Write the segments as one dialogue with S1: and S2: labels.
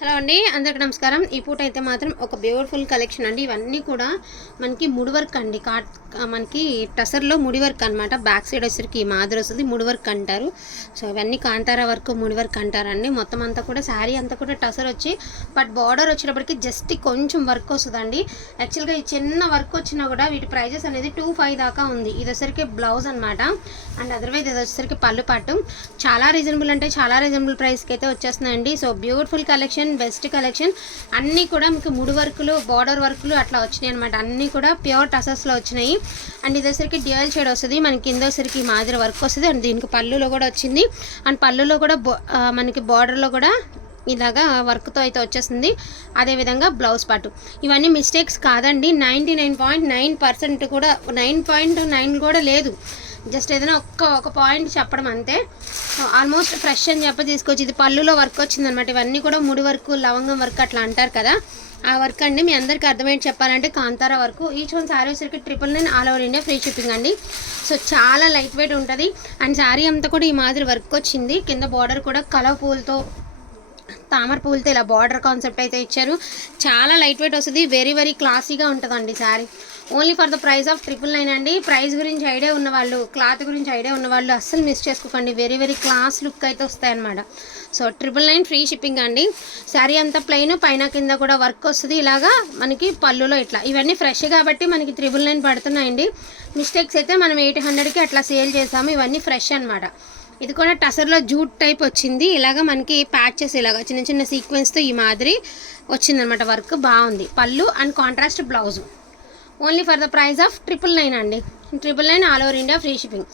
S1: Hello అండి అందరికీ నమస్కారం. ఈ పూట అయితే మాత్రం ఒక బ్యూటిఫుల్ కలెక్షన్ అండి. ఇవన్నీ కూడా మనకి ముడి వర్క్ అండి. కాట్ మనకి టసర్లో ముడి వర్క్ అనమాట బ్యాక్ సైడ్ వచ్చేసరికి మాదిరి వస్తుంది. ముడి వర్క్ అంటారు. సో ఇవన్నీ కాంతారా వర్క్ ముడి వర్క్ అంటారండి. మొత్తం అంతా కూడా శారీ అంతా కూడా టసర్ వచ్చి బట్ బార్డర్ వచ్చేటప్పటికి జస్ట్ కొంచెం వర్క్ వస్తుందండి. యాక్చువల్గా ఈ చిన్న వర్క్ వచ్చినా కూడా వీటి ప్రైజెస్ అనేది టూ ఫైవ్ దాకా ఉంది. ఇది వచ్చేసరికి బ్లౌజ్ అనమాట అండ్ అదర్వైజ్ ఇది వచ్చేసరికి పళ్ళు పట్టు. చాలా రీజనబుల్ అంటే చాలా రీజనబుల్ ప్రైస్కి అయితే వచ్చేస్తున్నాయండి. So beautiful collection best collection అన్నీ కూడా మీకు ముడి వర్కులు బార్డర్ వర్కులు అట్లా వచ్చినాయి అనమాట అన్నీ కూడా ప్యూర్ టసర్స్లో వచ్చినాయి. అండ్ ఇదేసరికి డ్యూయల్ షేడ్ వస్తుంది. మనకి ఇందోసరికి మాదిరి వర్క్ వస్తుంది. అండ్ దీనికి పళ్ళులో కూడా వచ్చింది. అండ్ పళ్ళులో కూడా మనకి బార్డర్లో కూడా ఇలాగా వర్క్తో అయితే వచ్చేస్తుంది అదేవిధంగా బ్లౌజ్ పాటు. ఇవన్నీ మిస్టేక్స్ కాదండి. Ninety nine point nine percent కూడా నైన్ పాయింట్ నైన్ కూడా లేదు. జస్ట్ ఏదైనా ఒక్క ఒక పాయింట్ చెప్పడం అంతే. ఆల్మోస్ట్ ఫ్రెష్ అని చెప్పి తీసుకొచ్చి ఇది పళ్ళులో వర్క్ వచ్చిందనమాట ఇవన్నీ కూడా ముడి వర్క్ లవంగం వర్క్ అట్లా అంటారు కదా. ఆ వర్క్ అండి మీ అందరికీ అర్థమయ్యేది చెప్పాలంటే Kantara work. Each one sari వచ్చరికి triple nine all over India free shipping అండి. సో చాలా లైట్ వెయిట్ ఉంటుంది. అండ్ శారీ అంతా కూడా ఈ మాదిరి వర్క్ వచ్చింది. కింద బార్డర్ కూడా కలర్ పూలతో తామర పూలతో ఇలా బార్డర్ కాన్సెప్ట్ అయితే ఇచ్చారు. చాలా లైట్ వెయిట్ వస్తుంది. వెరీ వెరీ క్లాసీగా ఉంటుందండి sari only for the price of triple nine అండి. ప్రైస్ గురించి ఐడియా ఉన్నవాళ్ళు క్లాత్ గురించి ఐడియా ఉన్నవాళ్ళు అస్సలు మిస్ చేసుకోకండి. వెరీ వెరీ క్లాస్ లుక్ అయితే వస్తాయన్నమాట. So triple nine free shipping అండి. శారీ అంతా ప్లెయిన్ పైన కింద కూడా వర్క్ వస్తుంది. ఇలాగా మనకి పళ్ళులో ఇట్లా. ఇవన్నీ ఫ్రెష్ కాబట్టి మనకి ట్రిపుల్ నైన్ పడుతున్నాయండి. మిస్టేక్స్ అయితే మనం ఎయిట్ హండ్రెడ్కి అట్లా సేల్ చేసాము. ఇవన్నీ ఫ్రెష్ అనమాట ఇది కూడా టసర్లో జూట్ టైప్ వచ్చింది. ఇలాగ మనకి ప్యాచెస్ ఇలాగ చిన్న చిన్న సీక్వెన్స్తో ఈ మాదిరి వచ్చిందనమాట వర్క్. బాగుంది. పళ్ళు and contrast blouse only for the price of triple nine అండి. Triple nine all over India free shipping.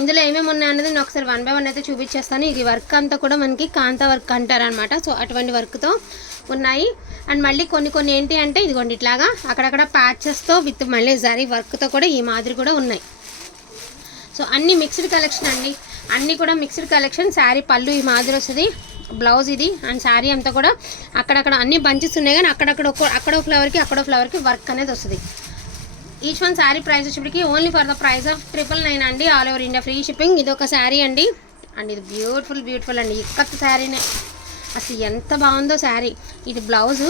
S1: ఇందులో ఏమేమి ఉన్నాయి అన్నది నేను ఒకసారి వన్ బై వన్ అయితే చూపించేస్తాను. ఇది వర్క్ అంతా కూడా మనకి కాంత వర్క్ అంటారనమాట సో అటువంటి వర్క్తో ఉన్నాయి. అండ్ మళ్ళీ కొన్ని కొన్ని ఏంటి అంటే ఇదిగోండి ఇట్లాగా అక్కడక్కడ ప్యాచెస్తో విత్ మళ్ళీ జరీ వర్క్తో కూడా ఈ మాదిరి కూడా ఉన్నాయి. సో అన్ని మిక్స్డ్ కలెక్షన్ అండి. అన్నీ కూడా మిక్స్డ్ కలెక్షన్ శారీ పళ్ళు ఈ మాదిరి వస్తుంది. బ్లౌజ్ ఇది. అండ్ శారీ అంతా కూడా అక్కడక్కడ అన్ని బంచెస్ ఉన్నాయి. కానీ అక్కడక్కడ ఒక అక్కడో ఫ్లవర్కి అక్కడో ఫ్లవర్కి వర్క్ అనేది వస్తుంది. ఈచ్ వన్ శారీ ప్రైస్ వచ్చేప్పటికి only for the price of triple nine అండి all over India free shipping ఇది ఒక శారీ అండి. అండ్ ఇది బ్యూటిఫుల్ బ్యూటిఫుల్ అండి. ఇక్కత్ శారీనే అసలు ఎంత బాగుందో శారీ ఇది బ్లౌజు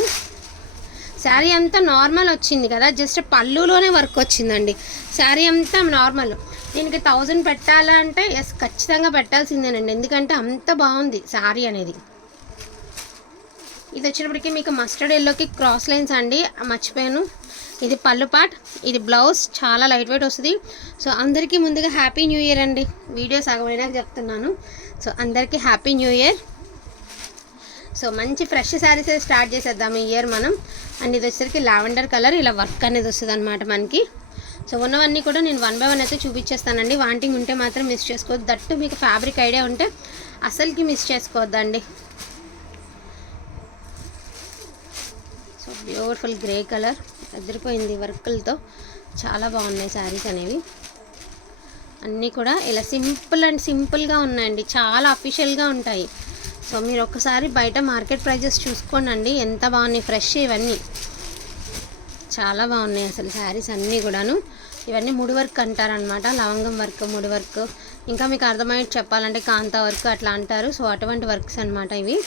S1: శారీ అంతా నార్మల్ వచ్చింది కదా జస్ట్ పళ్ళులోనే వర్క్ వచ్చిందండి. శారీ అంతా నార్మల్ దీనికి థౌజండ్ పెట్టాలంటే ఎస్ ఖచ్చితంగా పెట్టాల్సిందేనండి. ఎందుకంటే అంత బాగుంది శారీ అనేది. ఇది వచ్చేటప్పటికి మీకు మస్టర్డ్ ఎల్లోకి క్రాస్ లైన్స్ అండి. మర్చిపోయాను. ఇది పళ్ళు పాట్ ఇది బ్లౌజ్ చాలా లైట్ వెయిట్ వస్తుంది. సో అందరికీ ముందుగా హ్యాపీ న్యూ ఇయర్ అండి. వీడియో సగమైనాక చెప్తున్నాను. సో అందరికీ హ్యాపీ న్యూ ఇయర్ సో మంచి ఫ్రెష్ శారీస్ స్టార్ట్ చేసేద్దాం ఈ ఇయర్ మనం. అండ్ ఇది వచ్చేసరికి లావెండర్ కలర్ ఇలా వర్క్ అనేది వస్తుంది అనమాట మనకి. సో ఉన్నవన్నీ కూడా నేను వన్ బై వన్ అయితే చూపించేస్తానండి. వాంటింగ్ ఉంటే మాత్రం మిస్ చేసుకోవద్దు. దట్టు మీకు ఫ్యాబ్రిక్ ఐడియా ఉంటే అసలుకి మిస్ చేసుకోవద్దండి. So beautiful grey colour. అదిరిపోయింది వర్కులతో. చాలా బాగున్నాయి శారీస్ అనేవి. అన్నీ కూడా ఇలా సింపుల్ అండ్ సింపుల్గా ఉన్నాయండి. చాలా అఫీషియల్గా ఉంటాయి. సో మీరు ఒక్కసారి బయట మార్కెట్ ప్రైజెస్ చూసుకోండి ఎంత బాగున్నాయి ఫ్రెష్ ఇవన్నీ. చాలా బాగున్నాయి అసలు శారీస్ అన్నీ కూడాను. ఇవన్నీ ముడి వర్క్ అంటారనమాట లవంగం వర్క్ ముడి వర్క్. ఇంకా మీకు అర్థమయ్యేది చెప్పాలంటే కాంతా వర్క్ అట్లా అంటారు. సో అటువంటి వర్క్స్ అనమాట ఇవి.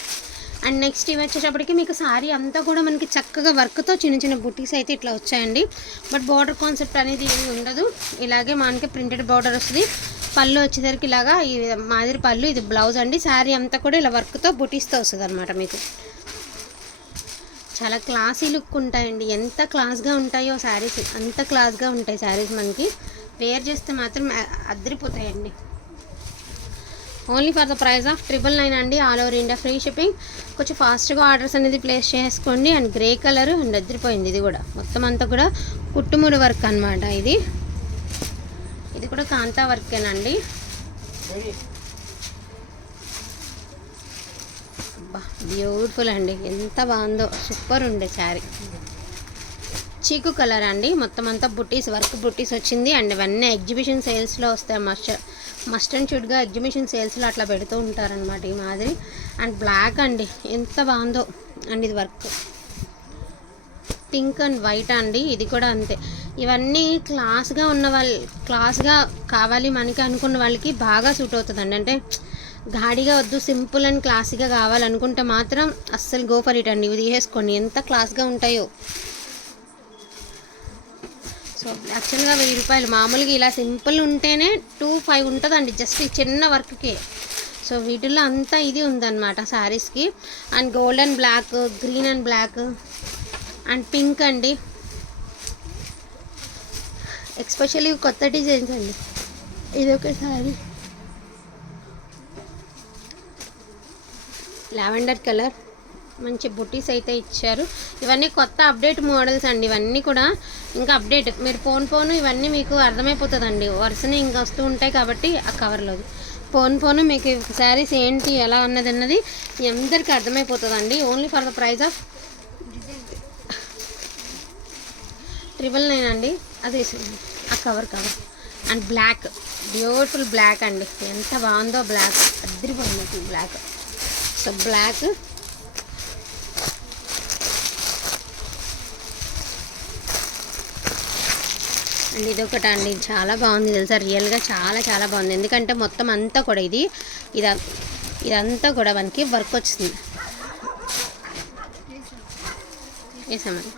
S1: అండ్ నెక్స్ట్ ఇవి వచ్చేటప్పటికి మీకు శారీ అంతా కూడా మనకి చక్కగా వర్క్తో చిన్న చిన్న బుటీస్ అయితే ఇట్లా వచ్చాయండి. బట్ బార్డర్ కాన్సెప్ట్ అనేది ఏమి ఉండదు. ఇలాగే మనకి ప్రింటెడ్ బార్డర్ వస్తుంది. పళ్ళు వచ్చేసరికి ఇలాగా ఈ మాదిరి పళ్ళు ఇది బ్లౌజ్ అండి. శారీ అంతా కూడా ఇలా వర్క్తో బుటీస్తో వస్తుంది అనమాట మీకు. చాలా క్లాసీ లుక్ ఉంటాయండి. ఎంత క్లాస్గా ఉంటాయో శారీస్ అంత క్లాస్గా ఉంటాయి శారీస్ మనకి. వేర్ చేస్తే మాత్రం అదిరిపోతాయండి. అద్దరిపోతాయండి only for the price of triple nine అండి all over India free shipping. కొంచెం ఫాస్ట్గా ఆర్డర్స్ అనేది ప్లేస్ చేసుకోండి. అండ్ గ్రే కలర్ అండ్ అద్దరిపోయింది ఇది కూడా. మొత్తం అంతా కూడా కుట్టుముడి వర్క్ అన్నమాట ఇది. ఇది కూడా కాంతా వర్కేనండి అబ్బా బ్యూటిఫుల్ అండి. ఎంత బాగుందో. సూపర్ ఉండే శారీ. చీకు కలర్ అండి. మొత్తం అంతా బుట్టీస్ వర్క్ బుట్టీస్ వచ్చింది. అండ్ ఇవన్నీ ఎగ్జిబిషన్ సేల్స్లో వస్తాయి మస్ట్ మస్ట్ అండ్ షుడ్గా ఎగ్జిబిషన్ సేల్స్లో అట్లా పెడుతూ ఉంటారనమాట ఈ మాదిరి. అండ్ బ్లాక్ అండి. ఎంత బాగుందో. అండ్ ఇది వర్క్. పింక్ అండ్ వైట్ అండి. ఇది కూడా అంతే. ఇవన్నీ క్లాస్గా ఉన్న వాళ్ళు క్లాస్గా కావాలి మనకి అనుకున్న వాళ్ళకి బాగా సూట్ అవుతుందండి. అంటే గాడిగా వద్దు సింపుల్ అండ్ క్లాసీగా కావాలనుకుంటే మాత్రం అస్సలు గో ఫర్ ఇట్ అండి. ఇవి తీసేసుకోండి. ఎంత క్లాస్గా ఉంటాయో. సో యాక్చువల్గా వెయ్యి రూపాయలు. మామూలుగా ఇలా సింపుల్ ఉంటేనే టూ ఫైవ్ ఉంటుందండి. జస్ట్ ఈ చిన్న వర్క్కి. సో వీటిల్లో అంతా ఇది ఉందన్నమాట శారీస్కి and gold and black green and black and pink అండి. ఎక్స్పెషల్లీ కొత్త డిజైన్స్ అండి. ఇది ఒక శారీ లావెండర్ కలర్. మంచి బుటీస్ అయితే ఇచ్చారు. ఇవన్నీ కొత్త అప్డేట్ మోడల్స్ అండి. ఇవన్నీ కూడా ఇంకా అప్డేట్. మీరు ఫోన్ ఫోన్ ఇవన్నీ మీకు అర్థమైపోతుందండి. వరుసనే ఇంకా వస్తూ ఉంటాయి కాబట్టి ఆ కవర్లో ఫోన్ ఫోన్ మీకు శారీస్ ఏంటి ఎలా అన్నది అన్నది అందరికీ అర్థమైపోతుందండి. Only for the price of triple nine అండి. అది ఆ cover cover and black beautiful black అండి. ఎంత బాగుందో బ్లాక్ అద్దరిపోయింది బ్లాక్ సో బ్లాక్ అండ్ ఇది ఒకటి అండి చాలా బాగుంది తెలుసా? రియల్గా చాలా చాలా బాగుంది. ఎందుకంటే మొత్తం అంతా కూడా ఇది ఇది ఇదంతా కూడా మనకి వర్క్ వచ్చింది. వేసామండి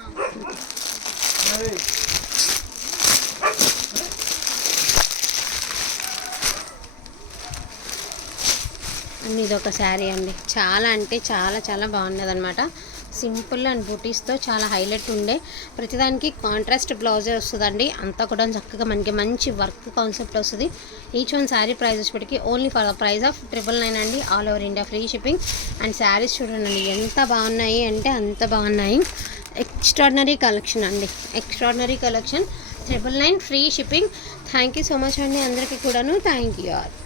S1: అండ్ ఇది ఒక శారీ అండి. చాలా అంటే చాలా చాలా బాగున్నది అనమాట సింపుల్ అండ్ బూటీస్తో చాలా హైలైట్ ఉండే. ప్రతిదానికి కాంట్రాస్ట్ బ్లౌజే వస్తుందండి. అంతా కూడా చక్కగా మనకి మంచి వర్క్ కాన్సెప్ట్ వస్తుంది. Each one sari price వచ్చేటికి only for the price of triple nine అండి. All over India free shipping. And saris చూడండి ఎంత బాగున్నాయి అంటే అంత బాగున్నాయి. ఎక్స్ట్రాడినరీ కలెక్షన్ అండి. Extraordinary collection. Triple nine free shipping. Thank you so much అండి అందరికీ కూడాను. Thank you all.